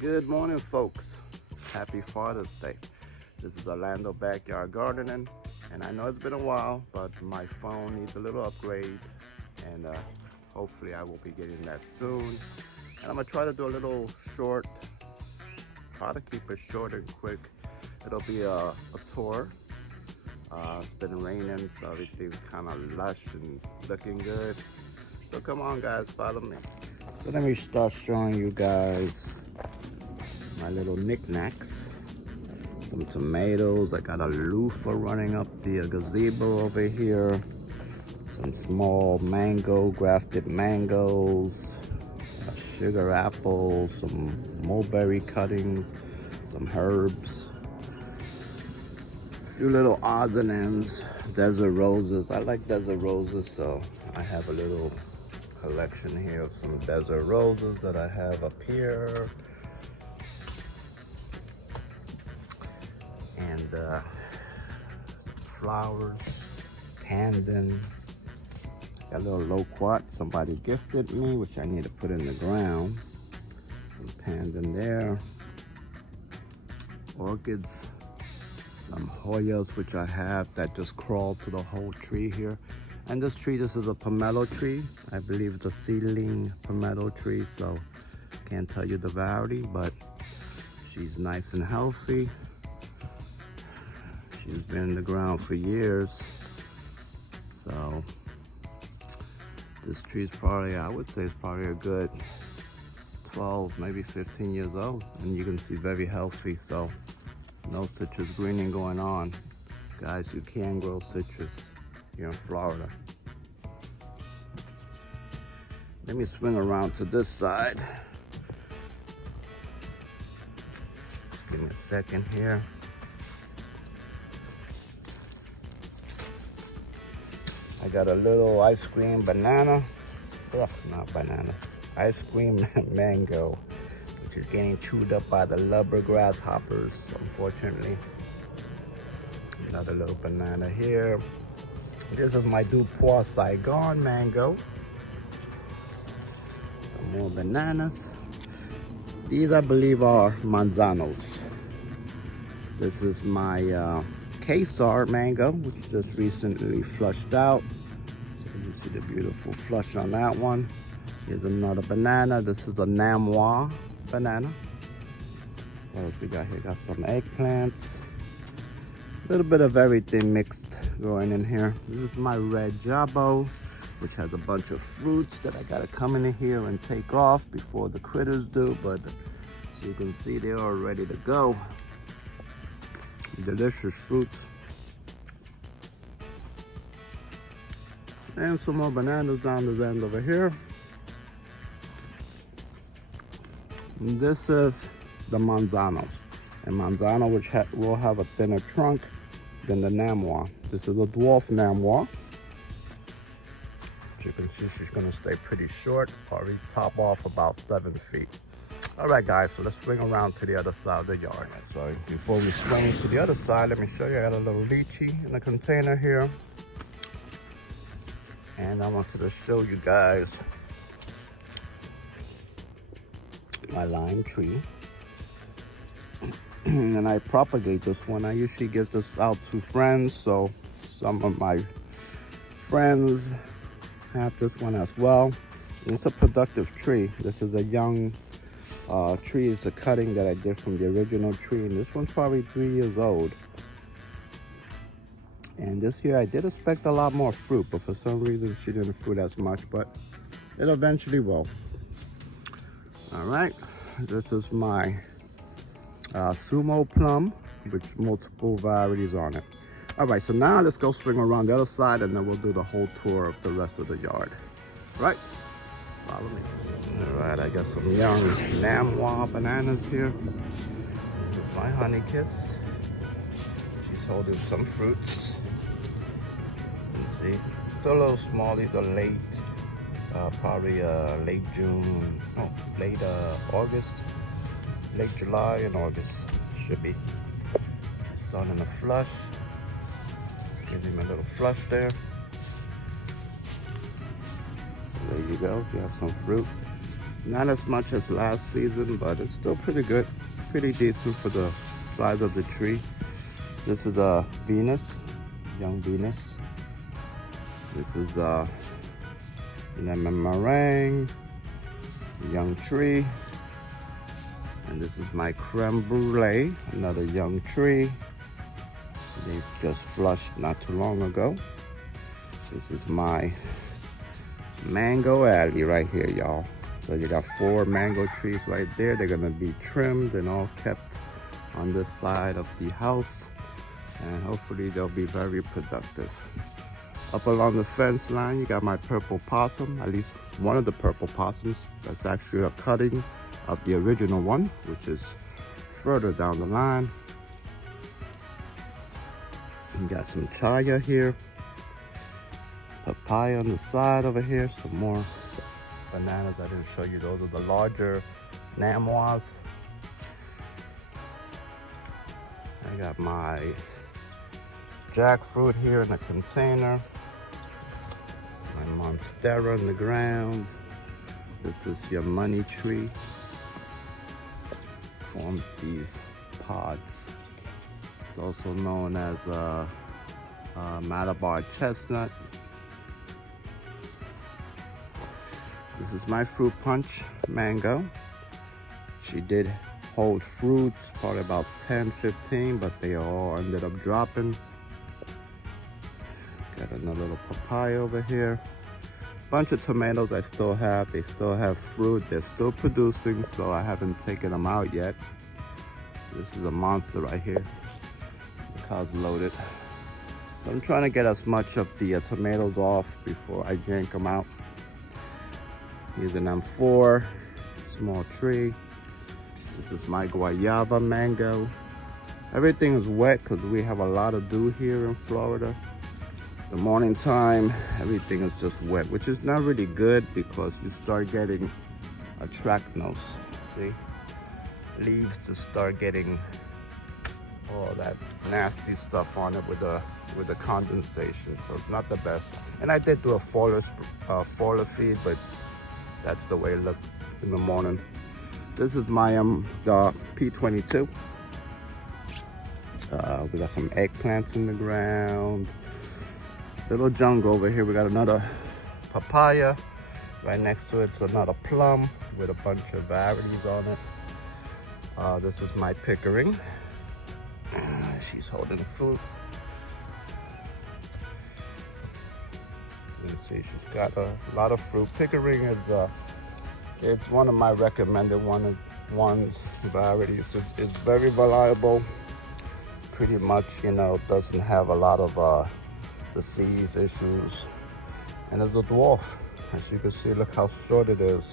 Good morning, folks. Happy Father's Day. This is Orlando Backyard Gardening, and I know it's been a while, but my phone needs a little upgrade, and hopefully I will be getting that soon. And I'm gonna try to do a little short, try to keep it short and quick. It'll be a tour. It's been raining, so everything's kind of lush and looking good. So come on, guys, follow me. So let me start showing you guys my little knickknacks. Some tomatoes. I got a loofah running up the gazebo over here. Some small grafted mangoes, sugar apples, some mulberry cuttings, some herbs, a few little odds and ends, desert roses. I like desert roses, so I have a little collection here of some desert roses that I have up here. And some flowers, pandan. Got a little loquat somebody gifted me, which I need to put in the ground. Some pandan there. Orchids, some Hoyas, which I have that just crawled to the whole tree here. And this tree, this is a palmetto tree. I believe it's a seedling palmetto tree, so can't tell you the variety, but she's nice and healthy. She's been in the ground for years. So this tree is probably, I would say it's probably a good 12, maybe 15 years old. And you can see very healthy, so no citrus greening going on. Guys, you can grow citrus here in Florida. Let me swing around to this side. Give me a second here. I got a little ice cream banana. Ugh, not banana. Ice cream mango, which is getting chewed up by the lubber grasshoppers, unfortunately. Another little banana here. This is my DuPont Saigon mango. Some more bananas. These, I believe, are manzanos. This is my Quesar mango, which just recently flushed out. So you can see the beautiful flush on that one. Here's another banana. This is a Namwa banana. What else we got here? Got some eggplants. A little bit of everything mixed growing in here. This is my red jabo, which has a bunch of fruits that I gotta come in here and take off before the critters do, but so you can see they're all ready to go. Delicious fruits. And some more bananas down this end over here. And this is the manzano. And manzano, which will have a thinner trunk than the Namwa. This is a dwarf Namwa. As you can see, she's gonna stay pretty short, probably top off about 7 feet. All right, guys, so let's swing around to the other side of the yard. So before we swing to the other side, let me show you. I got a little lychee in a container here. And I wanted to show you guys my lime tree. And I propagate this one. I usually give this out to friends, so some of my friends have this one as well. It's a productive tree. This is a young tree. Is a cutting that I did from the original tree, and this one's probably 3 years old. And this year I did expect a lot more fruit, but for some reason she didn't fruit as much, but it eventually will. All right, this is my Sumo plum with multiple varieties on it. All right, so now let's go swing around the other side, and then we'll do the whole tour of the rest of the yard. Right? Follow me. All right, I got some young Namwa bananas here. This is my honey kiss. She's holding some fruits. You see, still a little small. These are late, probably late June, no, late August, late July and August should be. Starting to flush. Just give him a little flush there. There you go, you have some fruit. Not as much as last season, but it's still pretty good. Pretty decent for the size of the tree. This is a Venus, young Venus. This is lemon meringue, young tree. And this is my creme brulee, another young tree. They just flushed not too long ago. This is my mango alley right here, y'all. So you got 4 mango trees right there. They're gonna be trimmed and all kept on this side of the house. And hopefully they'll be very productive. Up along the fence line, you got my purple possum, at least one of the purple possums. That's actually a cutting of the original one, which is further down the line. You got some chaya here, papaya on the side over here, some more bananas. I didn't show you, those are the larger namois. I got my jackfruit here in a container, my monstera in the ground. This is your money tree. Forms these pods. It's also known as Malabar chestnut. This is my fruit punch mango. She did hold fruits, probably about 10, 15, but they all ended up dropping. Got another little papaya over here. Bunch of tomatoes I still have. They still have fruit. They're still producing, so I haven't taken them out yet. This is a monster right here. The car's loaded. So I'm trying to get as much of the tomatoes off before I yank them out. Here's an M4, small tree. This is my guayaba mango. Everything is wet because we have a lot of dew here in Florida. The morning time, everything is just wet, which is not really good because you start getting anthracnose. See? Leaves just start getting all that nasty stuff on it with the condensation, so it's not the best. And I did do a foliar feed, but that's the way it looked in the morning. This is my the P22. We got some eggplants in the ground. Little jungle over here. We got another papaya. Right next to it's another plum with a bunch of varieties on it. This is my pickering. She's holding fruit. You can see she's got a lot of fruit. Pickering is it's one of my recommended varieties. It's very reliable. Pretty much, you know, doesn't have a lot of disease issues. And it's a dwarf. As you can see, look how short it is,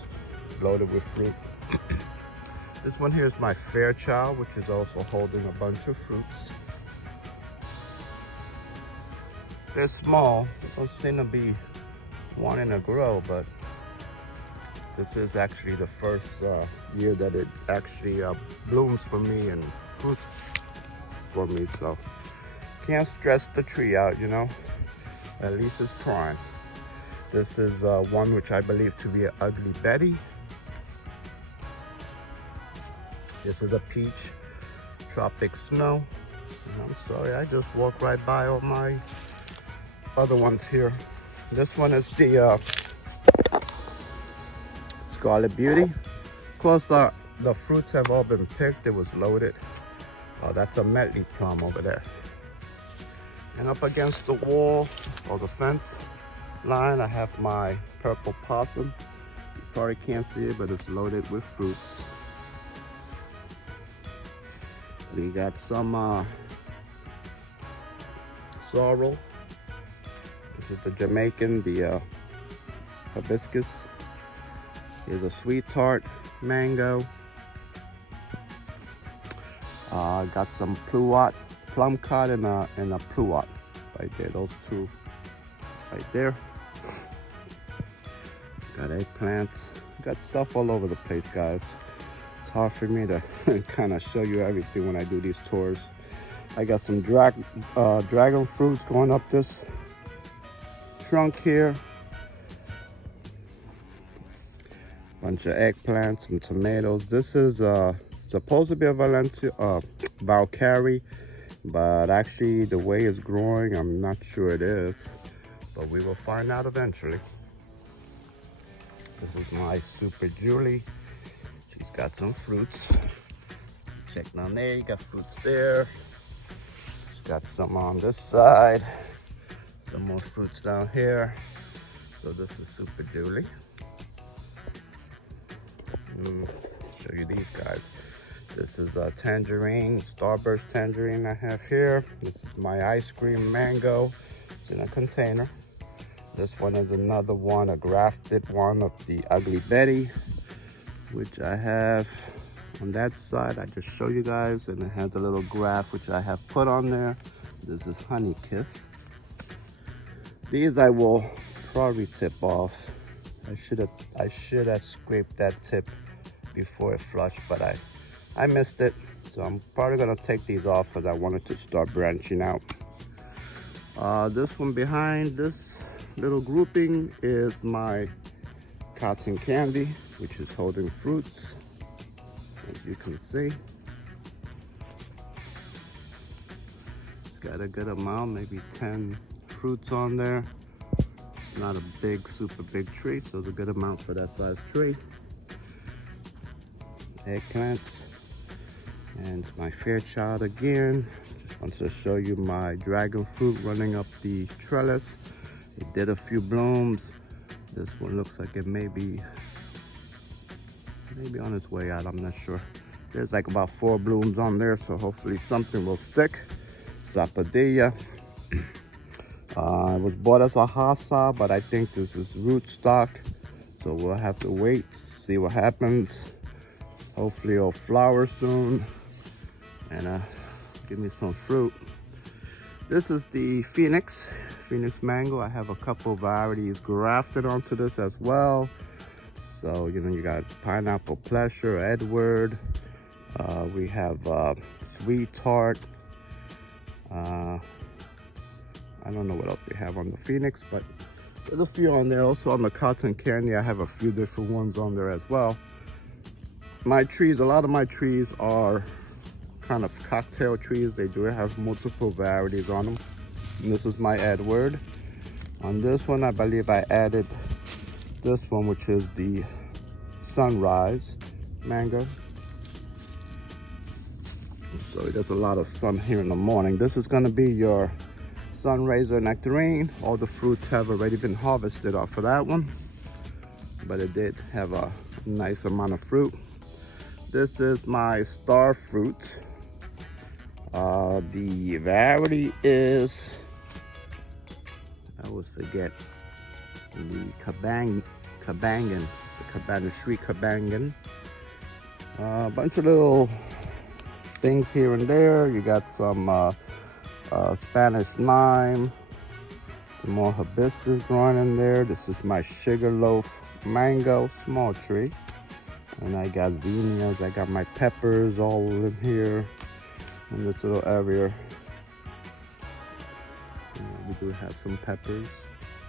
loaded with fruit. This one here is my Fairchild, which is also holding a bunch of fruits. They're small. They don't seem to be wanting to grow, but this is actually the first year that it actually blooms for me and fruits for me. So can't stress the tree out, you know. At least it's trying. This is one which I believe to be an Ugly Betty. This is a peach, tropic snow. And I'm sorry, I just walked right by all my other ones here. This one is the Scarlet Beauty. Of course, the fruits have all been picked. It was loaded. That's a Medley plum over there. And up against the wall or the fence line, I have my purple possum. You probably can't see it, but it's loaded with fruits. We got some sorrel. This is the Jamaican, the hibiscus. Here's a sweet tart mango. Got some pluot, plum cod and a pluot right there. Those two right there. Got eggplants. Got stuff all over the place, guys. It's hard for me to kind of show you everything when I do these tours. I got some dragon fruits going up this trunk here. Bunch of eggplants, some tomatoes. This is supposed to be a Valkyrie, but actually the way it's growing, I'm not sure it is. But we will find out eventually. This is my Super Julie. She's got some fruits. Check down there, you got fruits there. She's got some on this side. Some more fruits down here. So this is Super Julie. Show you these guys. This is a tangerine, Starburst tangerine I have here. This is my ice cream mango. It's in a container. This one is another one, a grafted one of the Ugly Betty, which I have on that side. I just show you guys, and it has a little graft which I have put on there. This is Honey Kiss. These I will probably tip off. I should have scraped that tip before it flushed, but I missed it. So I'm probably gonna take these off because I wanted to start branching out. This one behind this little grouping is my cotton candy, which is holding fruits, as you can see. It's got a good amount, maybe 10 fruits on there. It's not a big, super big tree, so it's a good amount for that size tree. Eggplants, and it's my Fairchild again. Just wanted to show you my dragon fruit running up the trellis. It did a few blooms. This one looks like it may be on its way out, I'm not sure. There's like about 4 blooms on there, so hopefully something will stick. Zapadilla. It was bought as a Hasa, but I think this is rootstock, so we'll have to wait, see what happens. Hopefully it'll flower soon and give me some fruit. This is the Phoenix mango. I have a couple varieties grafted onto this as well. So, you know, you got Pineapple Pleasure, Edward. We have Sweetheart. I don't know what else we have on the Phoenix, but there's a few on there. Also on the cotton candy, I have a few different ones on there as well. My trees, a lot of my trees are kind of cocktail trees. They do have multiple varieties on them. And this is my Edward. On this one, I believe I added this one, which is the Sunrise mango. So there's a lot of sun here in the morning. This is gonna be your Sunraiser nectarine. All the fruits have already been harvested off of that one, but it did have a nice amount of fruit. This is my star fruit. The variety is, I always forget, the Kabangan, the Cabana Sri Kabangan. A bunch of little things here and there. You got some Spanish lime, some more hibiscus growing in there. This is my Sugarloaf mango, small tree. And I got zinnias, I got my peppers all in here in this little area. We do have some peppers,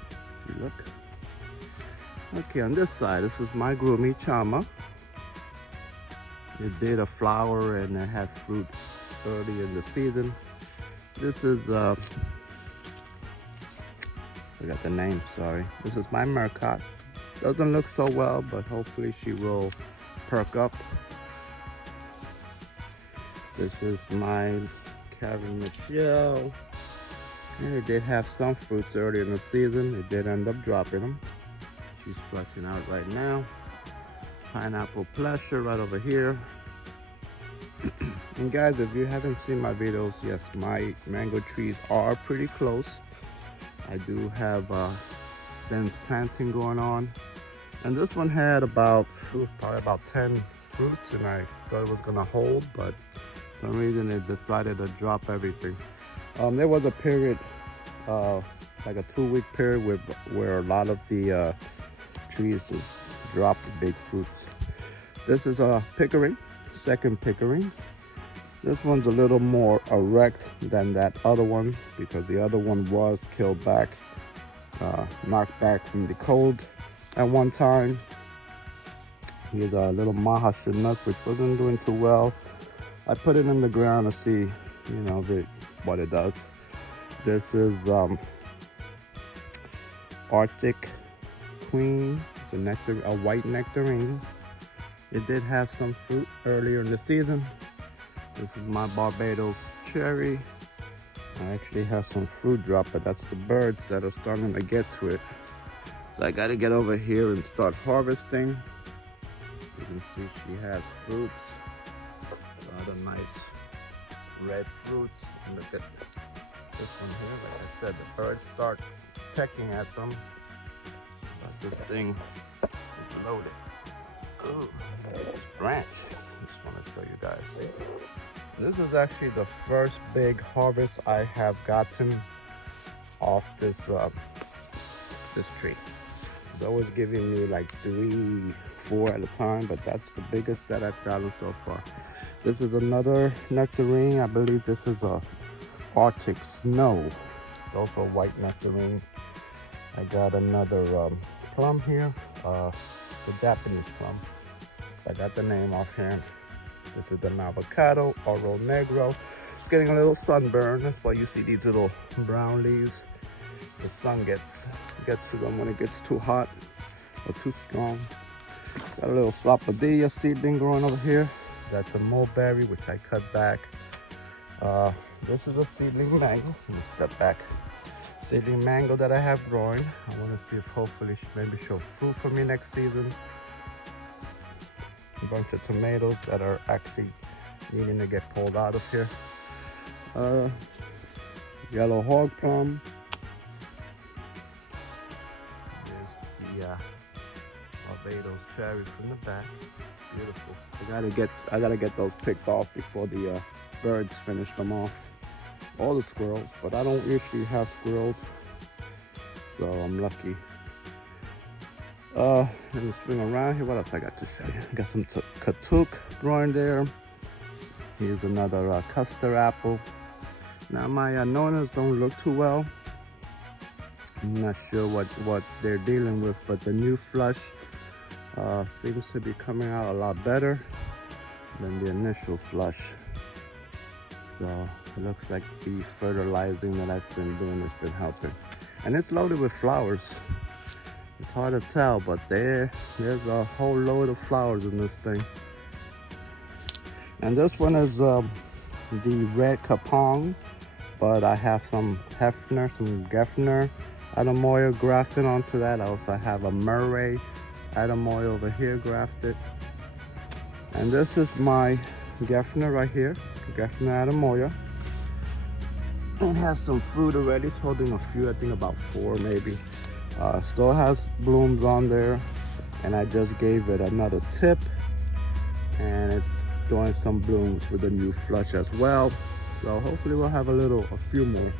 if you look. Okay, on this side, this is my Grumi Chama. It did a flower and it had fruit early in the season. This is, I forgot the name, sorry. This is my Murcott. Doesn't look so well, but hopefully she will perk up. This is my Carrie Michelle. And it did have some fruits early in the season. It did end up dropping them. She's flushing out right now. Pineapple Pleasure right over here. And guys, if you haven't seen my videos, yes, my mango trees are pretty close. I do have dense planting going on. And this one had about, probably about 10 fruits, and I thought it was gonna hold, but for some reason it decided to drop everything. There was a period, like a 2-week period where a lot of the trees just dropped the big fruits. This is a Pickering, second Pickering. This one's a little more erect than that other one because the other one was killed back, knocked back from the cold at one time. Here's a little Maha Chinook, which wasn't doing too well. I put it in the ground to see, you know, what it does. This is Arctic Queen. It's a white nectarine. It did have some fruit earlier in the season. This is my Barbados cherry. I actually have some fruit drop, but that's the birds that are starting to get to it. So I gotta get over here and start harvesting. You can see she has fruits. A lot of nice red fruits. And look at this one here. Like I said, the birds start pecking at them. But this thing is loaded. Ooh, this branch. I just want to show you guys. See? This is actually the first big harvest I have gotten off this this tree. It's always giving me like 3, 4 at a time, but that's the biggest that I've gotten so far. This is another nectarine. I believe this is a Arctic Snow. It's also a white nectarine. I got another plum here. It's a Japanese plum. I got the name offhand. This is the avocado, Oro Negro. It's getting a little sunburn. That's why you see these little brown leaves. The sun gets to them when it gets too hot or too strong. Got a little sapodilla seedling growing over here. That's a mulberry, which I cut back. This is a seedling mango. Let me step back. Seedling mango that I have growing. I want to see if hopefully maybe show fruit for me next season. A bunch of tomatoes that are actually needing to get pulled out of here. Yellow hog plum. There's the Barbados cherry from the back. It's beautiful. I gotta get those picked off before the birds finish them off. All the squirrels, but I don't usually have squirrels, so I'm lucky. Let me swing around here. What else I got to show you? I got some katuk growing there. Here's another custard apple. Now my nonas don't look too well. I'm not sure what they're dealing with, but the new flush seems to be coming out a lot better than the initial flush. So it looks like the fertilizing that I've been doing has been helping. And it's loaded with flowers. It's hard to tell, but there's a whole load of flowers in this thing. And this one is the red kapong, but I have some Gefner Adamoya grafted onto that. I also have a Murray Adamoya over here grafted. And this is my Gefner right here, Gefner Adamoya. It has some fruit already. It's holding a few, I think about 4 maybe. Still has blooms on there, and I just gave it another tip, and it's doing some blooms with the new flush as well. So hopefully we'll have a few more.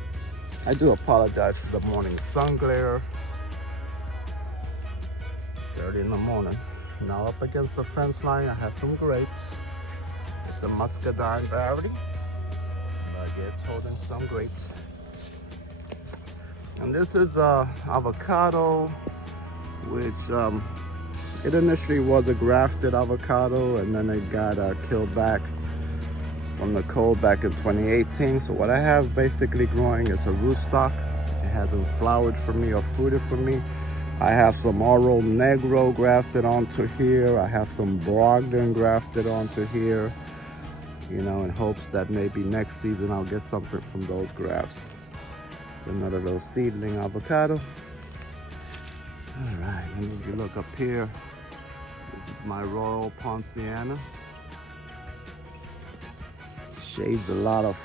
I do apologize for the morning sun glare. It's early in the morning. Now up against the fence line, I have some grapes. It's a muscadine variety, but yeah, it's holding some grapes. And this is avocado, which it initially was a grafted avocado, and then it got killed back from the cold back in 2018. So what I have basically growing is a rootstock. It hasn't flowered for me or fruited for me. I have some Oro Negro grafted onto here. I have some Brogdon grafted onto here, you know, in hopes that maybe next season I'll get something from those grafts. It's another little seedling avocado. All right, and if you look up here, this is my Royal Ponciana. Shades a lot of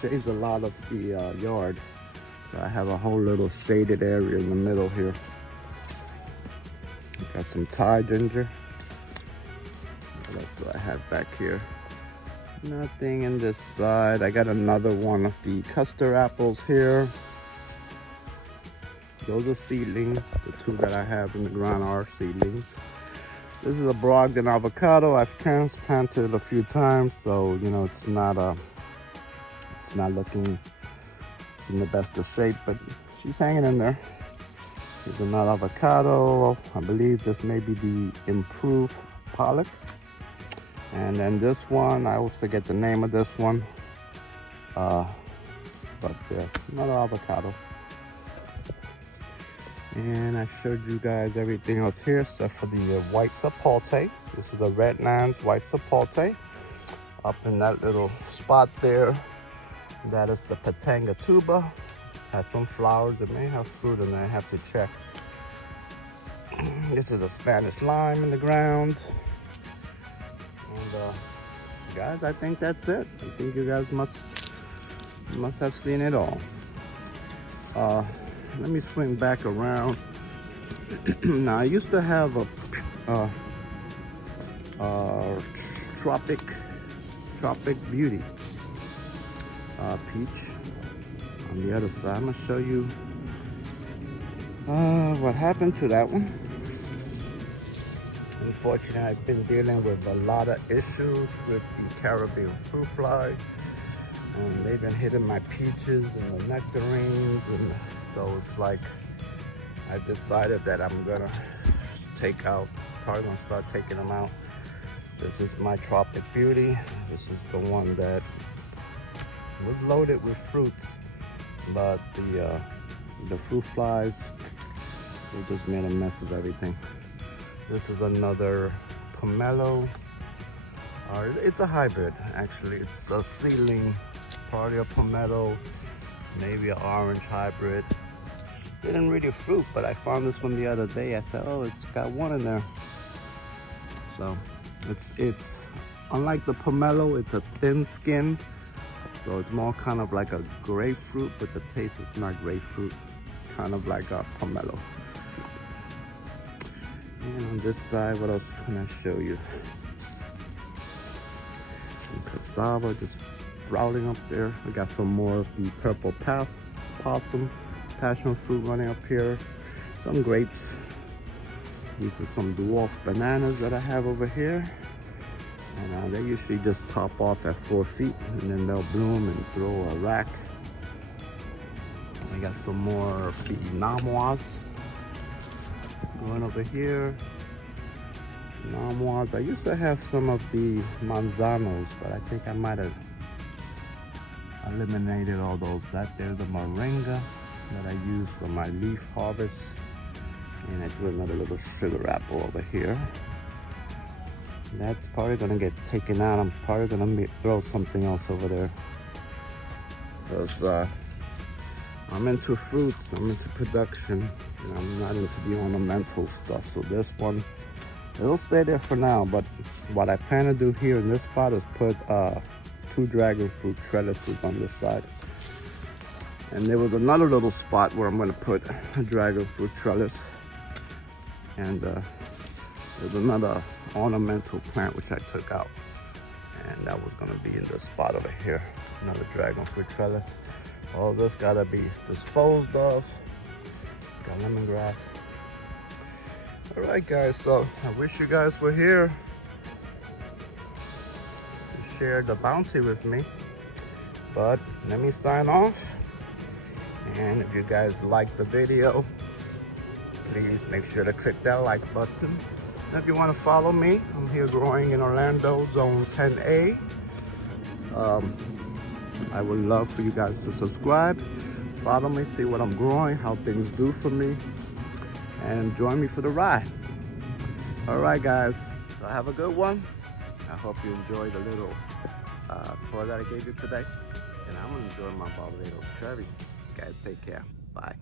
the yard. So I have a whole little shaded area in the middle here. Got some Thai ginger. What else do I have back here? Nothing in this side. I got another one of the custard apples here. Those are seedlings. The 2 that I have in the ground are seedlings. This is a Brogdon avocado. I've transplanted a few times, so you know it's not looking in the best of shape, but she's hanging in there. Here's another avocado. I believe this may be the improved pollock. And then this one, I always forget the name of this one. But another avocado. And I showed you guys everything else here except for the white chipotle. This is the Redlands white chipotle. Up in that little spot there, that is the Pitanga tuba. Has some flowers. It may have fruit in there. I have to check. This is a Spanish lime in the ground. And guys, I think that's it. I think you guys must have seen it all. Let me swing back around. Now I used to have a tropic beauty peach on the other side. I'm gonna show you what happened to that one. Unfortunately, I've been dealing with a lot of issues with the Caribbean fruit fly. They've been hitting my peaches and the nectarines, and so it's like I decided that I'm gonna probably gonna start taking them out. This is my Tropic Beauty. This is the one that was loaded with fruits, but the fruit flies, they just made a mess of everything. This is another pomelo. It's a hybrid, actually. It's a seedling, probably a pomelo, maybe an orange hybrid. Didn't really fruit, but I found this one the other day. I said, oh, it's got one in there. So it's unlike the pomelo, it's a thin skin. So it's more kind of like a grapefruit, but the taste is not grapefruit. It's kind of like a pomelo. And on this side, what else can I show you? Some cassava just sprouting up there. We got some more of the purple possum, passion fruit running up here. Some grapes. These are some dwarf bananas that I have over here. And they usually just top off at 4 feet, and then they'll bloom and throw a rack. I got some more of the namuas going over here. Namuas. I used to have some of the manzanos, but I think I might have eliminated all those. There's the moringa that I use for my leaf harvest. And I do another little sugar apple over here. That's probably gonna get taken out. I'm probably gonna throw something else over there. Because I'm into fruits, I'm into production, and I'm not into the ornamental stuff. So this one, it'll stay there for now, but what I plan to do here in this spot is put 2 dragon fruit trellises on this side. And there was another little spot where I'm gonna put a dragon fruit trellis. And there's another ornamental plant which I took out. And that was gonna be in this spot over here. Another dragon fruit trellis. All this gotta be disposed of. Got lemongrass. All right, guys, so I wish you guys were here to share the bounty with me. But let me sign off. And if you guys liked the video, please make sure to click that like button. And if you want to follow me, I'm here growing in Orlando, Zone 10A. I would love for you guys to subscribe, follow me, see what I'm growing, how things do for me, and join me for the ride. All right, guys, so have a good one. I hope you enjoyed the little tour that I gave you today, and I'm gonna enjoy my Barbados cherry. Guys, take care. Bye.